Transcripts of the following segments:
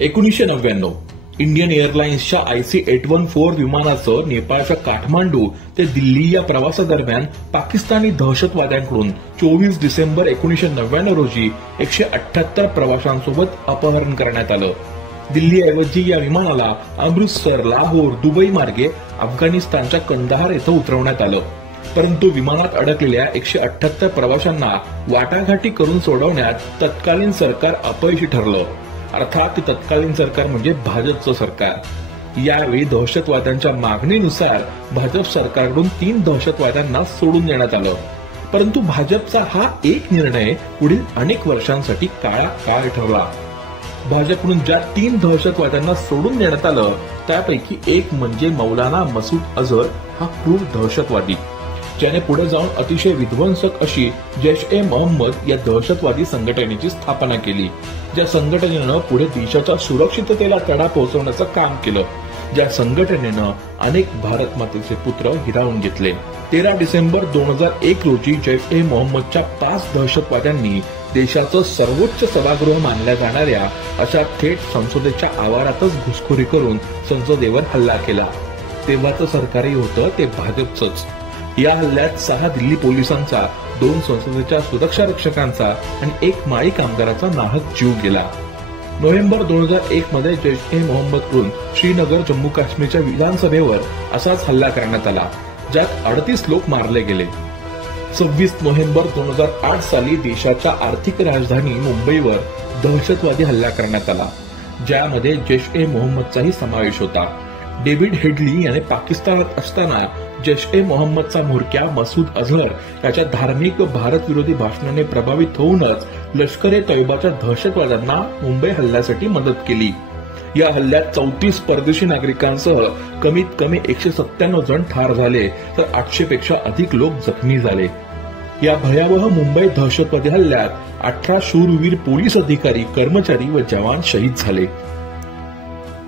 1999 Indian एअरलाइन्सच्या IC-814 विमानाचं नेपाळच्या काठमांडू ते दिल्ली या प्रवासादरम्यान पाकिस्तानी दहशतवाद्यांकडून 24 डिसेंबर 1999 रोजी 178 प्रवाशांसोबत अपहरण करण्यात आलं. दिल्लीऐवजी या विमानाला अमृतसर, लाहोर, दुबई मार्गे अफगाणिस्तानच्या कंदाहार येथे उतरवण्यात आलं. परंतु विमानात अडकलेल्या 178 प्रवाशांना वाटाघाटी करून सोडवण्यात तत्कालीन सरकार अपयशी ठरलं. अर्थात ते तत्कालीन सरकार म्हणजे भाजपचं सरकार. यावेळी दहशतवाद्यांच्या मागणीनुसार भाजप सरकारकडून 3 दहशतवाद्यांना सोडून देण्यात आलं. परंतु भाजपचा हा एक निर्णय पुढील अनेक वर्षांसाठी काळा काळ ठरला. भाजपकडून ज्या 3 दहशतवाद्यांना सोडून देण्यात आलं त्यापैकी एक म्हणजे मौलाना मसूद अझहर हा क्रूर दहशतवादी, ज्याने पुढे जाऊन अतिशय विध्वंसक अशी जैश-ए-मोहम्मद या दहशतवादी संघटनेची स्थापना केली. ज्या संघटनेनं पुढे देशाच्या सुरक्षिततेला तडा पोहोचवण्याचं काम केलं. ज्या संघटनेनं अनेक भारत मातेचे पुत्र हिरावून घेतले. 13 डिसेंबर 2001 रोजी जैश-ए-मोहम्मदच्या 5 दहशतवाद्यांनी देशाचं सर्वोच्च सभागृह मानल्या जाणाऱ्या अशा थेट संसदेच्या आवारातच घुसखोरी करून संसदेवर हल्ला केला. तेव्हाचं सरकारही होतं ते भाजपचंच. या हल्ल्यात 6 दिल्ली पोलिसांचा, 2 संसदेच्या सुरक्षा रक्षकांचा आणि 1 माळी कामगाराचा नाहक जीव गेला. नोव्हेंबर 2001 मध्ये जैश-ए-मोहम्मदकडून श्रीनगर, जम्मू काश्मीरच्या विधानसभेवर असाच हल्ला करण्यात आला, ज्यात 38 लोक मारले गेले. 26 नोव्हेंबर 2008 साली देशाच्या आर्थिक राजधानी मुंबईवर दहशतवादी हल्ला करण्यात आला, ज्यामध्ये जैश-ए-मोहम्मदचाही समावेश होता. डेव्हिड हेडली याने पाकिस्तानात असताना जैश-ए-मोहम्मदचा म्होरक्या मसूद अझहर याच्या धार्मिक व भारतविरोधी भाषणाने प्रभावित होऊनच लष्कर-ए-तैयबाच्या दहशतवाद्यांना मुंबई हल्ल्यासाठी मदत केली. या हल्ल्यात 34 परदेशी नागरिकांसह कमीत कमी 197 जण ठार झाले तर 800 पेक्षा अधिक लोक जखमी झाले. या भयावह मुंबई दहशतवादी हल्ल्यात 18 शूरवीर पोलीस अधिकारी, कर्मचारी व जवान शहीद झाले.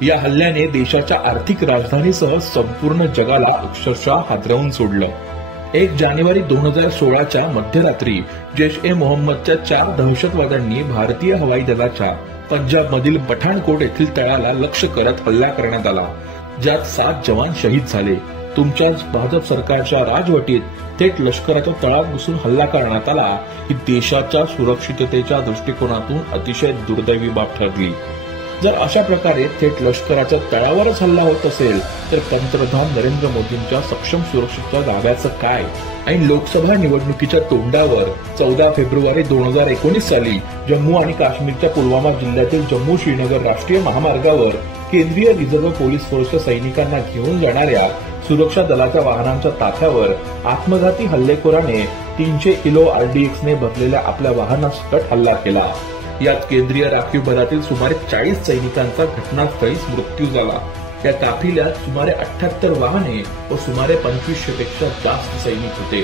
या हल्ल्याने देशाच्या आर्थिक राजधानीसह संपूर्ण जगाला अक्षरशः हादरवून सोडलं. 1 जानेवारी 2016च्या मध्यरात्री जैश-ए-मोहम्मदच्या 4 दहशतवाद्यांनी भारतीय हवाई दलाच्या पंजाबमधील पठाणकोट येथील तळाला लक्ष्य करत हल्ला करण्यात आला, ज्यात 7 जवान शहीद झाले. तुमच्याच भाजप सरकारच्या राजवटीत थेट लष्कराच्या तळात घुसून हल्ला करण्यात आला ही देशाच्या सुरक्षिततेच्या दृष्टिकोनातून अतिशय दुर्दैवी बाब ठरली. जर अशा प्रकारे थेट लष्कराच्या तळावरच हल्ला होत असेल तर पंतप्रधान नरेंद्र मोदींच्या सक्षम सुरक्षेच्या दाव्याचं काय? आणि लोकसभा निवडणुकीच्या तोंडावर 14 फेब्रुवारी 2019 साली जम्मू आणि काश्मीरच्या पुलवामा जिल्ह्यातील जम्मू-श्रीनगर राष्ट्रीय महामार्गावर केंद्रीय रिझर्व्ह पोलीस फोर्सच्या सैनिकांना घेऊन जाणाऱ्या सुरक्षा दलाच्या वाहनांच्या ताफ्यावर आत्मघाती हल्लेखोराने 300 किलो RDXने भरलेल्या आपल्या वाहनासकट हल्ला केला. यात केंद्रीय राखीव दलातील सुमारे 40 सैनिकांचा घटनास्थळीच मृत्यू झाला. या काफिल्यात सुमारे 78 वाहने व सुमारे 2500 पेक्षा जास्त सैनिक होते.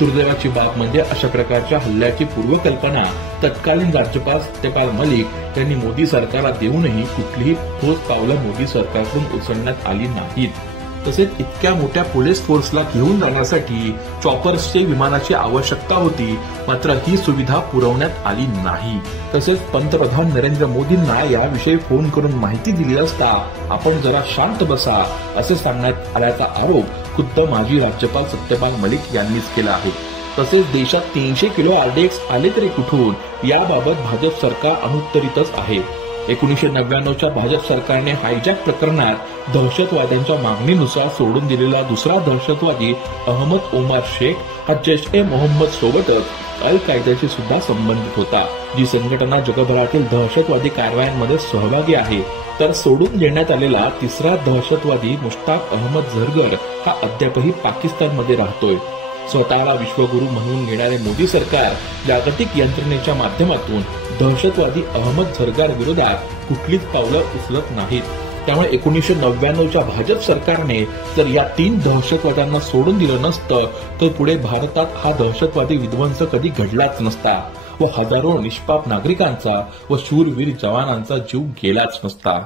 दुर्दैवाची बाब म्हणजे अशा प्रकारच्या हल्ल्याची पूर्वकल्पना तत्कालीन राज्यपाल सत्यपाल मलिक यांनी मोदी सरकारला देऊनही कुठलीही ठोस पावलं मोदी सरकारकडून उचलण्यात आली नाहीत. तसेच इतक्या मोठ्या पोलीस फोर्सला घेऊन जाण्यासाठी चॉपर्सचे विमानाची आवश्यकता होती, मात्र ही सुविधा पुरवण्यात आली नाही. तसेच पंतप्रधान नरेंद्र मोदींना याविषयी फोन करून माहिती दिली असता आपण जरा शांत बसा असे सांगण्यात आल्याचा आरोप खुद्द माजी राज्यपाल सत्यपाल मलिक यांनीच केला आहे. तसेच देशात 300 किलो RDX आले तरी कुठून याबाबत भाजप सरकार अनुत्तरितच आहे. 1999च्या भाजप सरकारने हायजॅक प्रकरणात दहशतवाद्यांच्या मागणीनुसार सोडून दिलेला दुसरा दहशतवादी अहमद ओमार शेख हा जैश-ए-मोहम्मद सोबतच अल-कायदाशी सुद्धा संबंधित होता, जी संघटना जगभरातील दहशतवादी कारवायांमध्ये सहभागी आहे. तर सोडून देण्यात आलेला तिसरा दहशतवादी मुश्ताक अहमद झरगर हा अद्यापही पाकिस्तानमध्ये राहतोय. स्वतःला विश्वगुरू म्हणून घेणारे मोदी सरकार जागतिक यंत्रणेच्या माध्यमातून दहशतवादी अहमद झरगर विरोधात कुठलीच पावलं उचलत नाहीत. त्यामुळे 1999च्या भाजप सरकारने जर या 3 दहशतवाद्यांना सोडून दिलं नसतं तर पुढे भारतात हा दहशतवादी विध्वंस कधी घडलाच नसता व हजारो निष्पाप नागरिकांचा व शूरवीर जवानांचा जीव गेलाच नसता.